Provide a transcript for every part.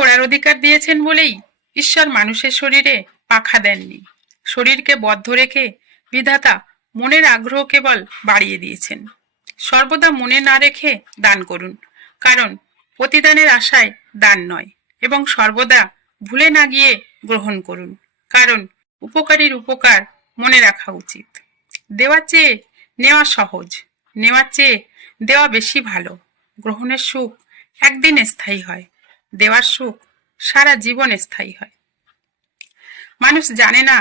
ওড়ার অধিকার দিয়েছেন বলেই ঈশ্বর মানুষের শরীরে পাখা দেননি। শরীরকে বদ্ধ রেখে বিধাতা মনের আগ্রহ কেবল বাড়িয়ে দিয়েছেন। সর্বদা মনে না রেখে দান করুন, কারণ প্রতিদানের আশায় দান নয়, এবং সর্বদা ভুলে না গিয়ে গ্রহণ করুন, কারণ উপকারীর উপকার মনে রাখা উচিত। দেওয়ার চেয়ে নেওয়া সহজ, নেওয়ার চেয়ে দেওয়া বেশি ভালো। গ্রহণের সুখ একদিন স্থায়ী হয়, দেওয়ার সুখ সারা জীবন স্থায়ী হয়। মানুষ জানে না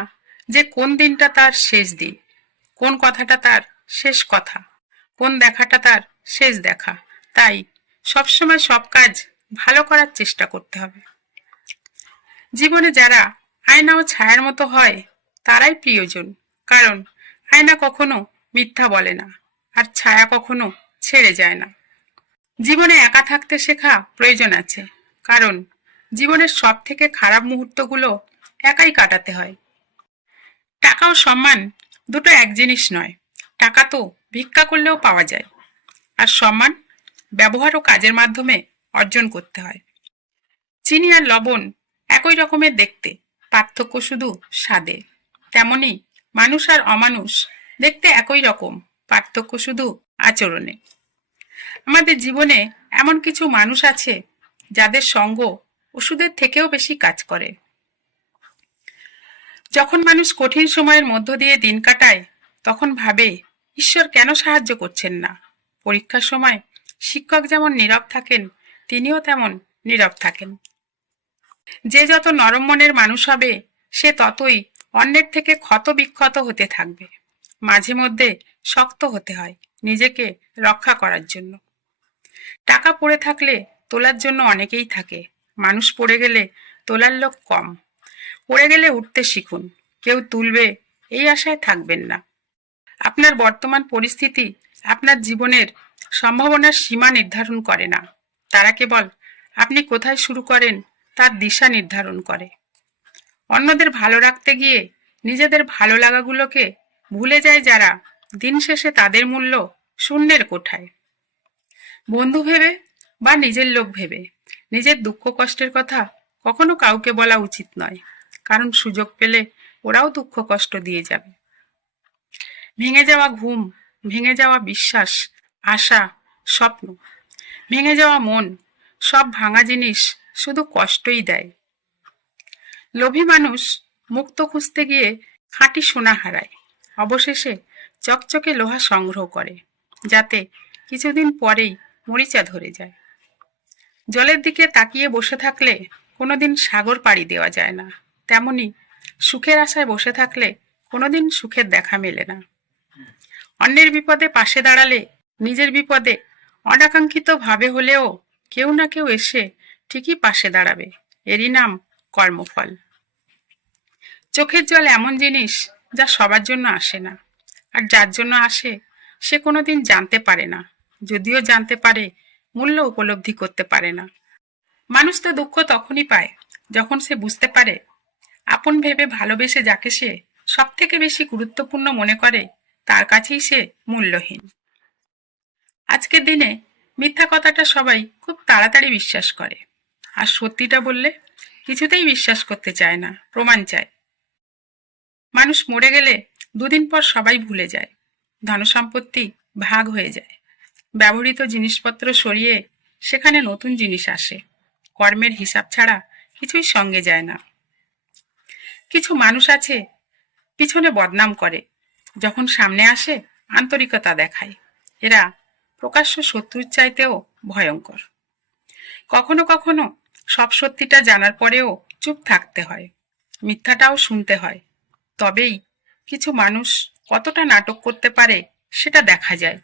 যে কোন দিনটা তার শেষ দিন, কোন কথাটা তার শেষ কথা, কোন দেখাটা তার শেষ দেখা। তাই সবসময় সব কাজ ভালো করার চেষ্টা করতে হবে। জীবনে যারা আয়না ও ছায়ার মতো হয় তারাই প্রিয়জন, কারণ আয়না কখনো মিথ্যা বলে না, আর ছায়া কখনো ছেড়ে যায় না। জীবনে একা থাকতে শেখা প্রয়োজন আছে, কারণ জীবনের সব থেকে খারাপ মুহূর্তগুলো একাই কাটাতে হয়। টাকা ও সম্মান দুটো এক জিনিস নয়। টাকা তো ভিক্ষা করলেও পাওয়া যায়, আর সম্মান ব্যবহার ও কাজের মাধ্যমে অর্জন করতে হয়। চিনি আর লবণ একই রকমের দেখতে, পার্থক্য শুধু স্বাদে। তেমনি মানুষ আর অমানুষ দেখতে একই রকম, পার্থক্য শুধু আচরণে। আমাদের জীবনে এমন কিছু মানুষ আছে যাদের সঙ্গ ওষুধের থেকেও বেশি কাজ করে। যখন মানুষ কঠিন সময়ের মধ্য দিয়ে দিন কাটায়, তখন ভাবে ঈশ্বর কেন সাহায্য করছেন না। পরীক্ষার সময় শিক্ষক যেমন নীরব থাকেন, তিনিও তেমন নীরব থাকেন। যে যত নরম মনের মানুষ হবে, সে ততই অন্যের থেকে ক্ষত বিক্ষত হতে থাকবে। মাঝে মধ্যে শক্ত হতে হয় নিজেকে রক্ষা করার জন্য। টাকা পড়ে থাকলে তোলার জন্য অনেকেই থাকে, মানুষ পড়ে গেলে তোলার লোক কম। পড়ে গেলে উঠতে শিখুন, কেউ তুলবে এই আশায় থাকবেন না। আপনার বর্তমান পরিস্থিতি আপনার জীবনের সম্ভাবনার সীমা নির্ধারণ করে না, তারা কেবল আপনি কোথায় শুরু করেন তার দিশা নির্ধারণ করে। অন্যদের ভালো রাখতে গিয়ে নিজেদের ভালো লাগাগুলোকে ভুলে যায় যারা, দিন শেষে তাদের মূল্য শূন্যের কোঠায়। বন্ধু ভেবে বা নিজের লোক ভেবে নিজের দুঃখ কষ্টের কথা কখনো কাউকে বলা উচিত নয়, কারণ সুযোগ পেলে ওরাও দুঃখ কষ্ট দিয়ে যাবে। ভেঙে যাওয়া ঘুম, ভেঙে যাওয়া বিশ্বাস, আশা, স্বপ্ন, ভেঙে যাওয়া মন, সব ভাঙা জিনিস শুধু কষ্টই দেয়। লোভী মানুষ মুক্ত খুঁজতে গিয়ে খাঁটি সোনা হারায়, অবশেষে চকচকে লোহা সংগ্রহ করে, যাতে কিছুদিন পরেই মরিচা ধরে যায়। জলের দিকে তাকিয়ে বসে থাকলে কোনোদিন সাগর পাড়ি দেওয়া যায় না, তেমনি সুখের আশায় বসে থাকলে কোনোদিন সুখের দেখা মেলে না। অন্যের বিপদে পাশে দাঁড়ালে নিজের বিপদে অনাকাঙ্ক্ষিত ভাবে হলেও কেউ না কেউ এসে ঠিকই পাশে দাঁড়াবে, এরই নাম কর্মফল। চোখের জল এমন জিনিস যা সবার জন্য আসে না, আর যার জন্য আসে সে কোনোদিন জানতে পারে না, যদিও জানতে পারে মূল্য উপলব্ধি করতে পারে না। মানুষ তো দুঃখ তখনই পায় যখন সে বুঝতে পারে আপন ভেবে ভালোবেসে যাকে সে সব থেকে বেশি গুরুত্বপূর্ণ মনে করে তার কাছেই সে মূল্যহীন। আজকের দিনে মিথ্যা কথাটা সবাই খুব তাড়াতাড়ি বিশ্বাস করে, আর সত্যিটা বললে কিছুতেই বিশ্বাস করতে চায় না, প্রমাণ চায়। মানুষ মরে গেলে দুদিন পর সবাই ভুলে যায়, ধনসম্পত্তি ভাগ হয়ে যায়, ব্যবহৃত জিনিসপত্র সরিয়ে সেখানে নতুন জিনিস আসে। কর্মের হিসাব ছাড়া কিছুই সঙ্গে যায় না। কিছু মানুষ আছে পিছনে বদনাম করে, যখন সামনে আসে আন্তরিকতা দেখায়। এরা প্রকাশ্য শত্রুর চাইতেও ভয়ঙ্কর। কখনো কখনো সব সত্যিটা জানার পরেও চুপ থাকতে হয়, মিথ্যাটাও শুনতে হয়। তবেই কিছু মানুষ কতটা নাটক করতে পারে সেটা দেখা যায়।